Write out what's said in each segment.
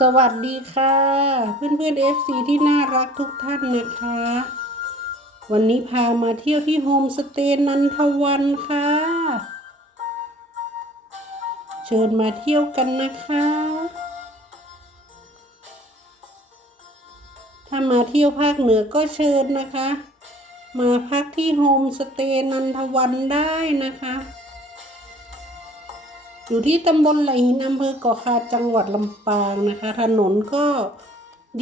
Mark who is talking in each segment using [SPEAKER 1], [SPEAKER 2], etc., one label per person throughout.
[SPEAKER 1] สวัสดีค่ะ เพื่อนเพื่อนๆ FC ที่น่ารักทุกท่านนะคะ วันนี้พามาเที่ยวที่โฮมสเตย์นันทวันค่ะ เชิญมาเที่ยวกันนะคะ ถ้ามาเที่ยวภาคเหนือก็เชิญนะคะ มาพักที่โฮมสเตย์นันทวันได้นะคะ อยู่ที่ตำบลไหลหินอำเภอเกาะคาจังหวัดลำปางนะคะ ถนนก็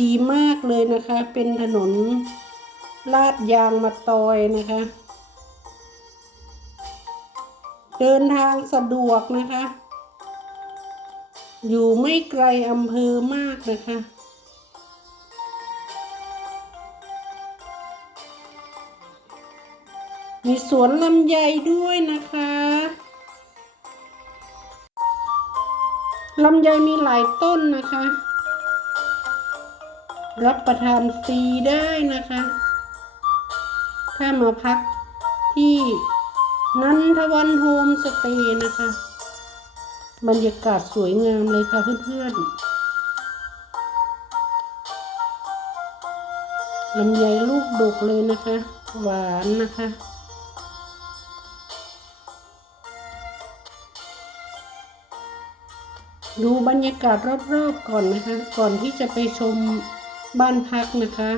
[SPEAKER 1] ดีมากเลยนะคะ เป็นถนนลาดยางมาตอยนะคะ เดินทางสะดวกนะคะ อยู่ไม่ไกลอำเภอมากนะคะมีสวนลำไยด้วยนะคะ ลำไยมีหลายต้นนะคะ รับประทานฟรีได้นะคะ ถ้ามาพักที่นันทวันโฮมสเตย์นะคะ บรรยากาศสวยงามเลยค่ะเพื่อนๆลำไยลูกดกเลยนะคะ หวานนะคะ ดูบรรยากาศรอบๆก่อนนะคะ ก่อนที่จะไปชมบ้านพักนะคะ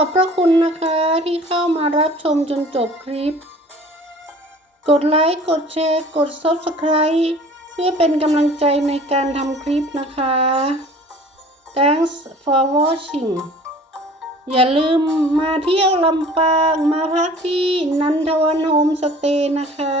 [SPEAKER 1] อบพระคุณนะคะที่เข้ามารับชมจนจบคลิป กดไลค์ กดแชร์ กด Subscribe เพื่อเป็นกำลังใจในการทำคลิปนะคะ Thanks for watching อย่าลืมมาเที่ยวลำปาง มาพักที่นันทวันโฮมสเตย์นะคะ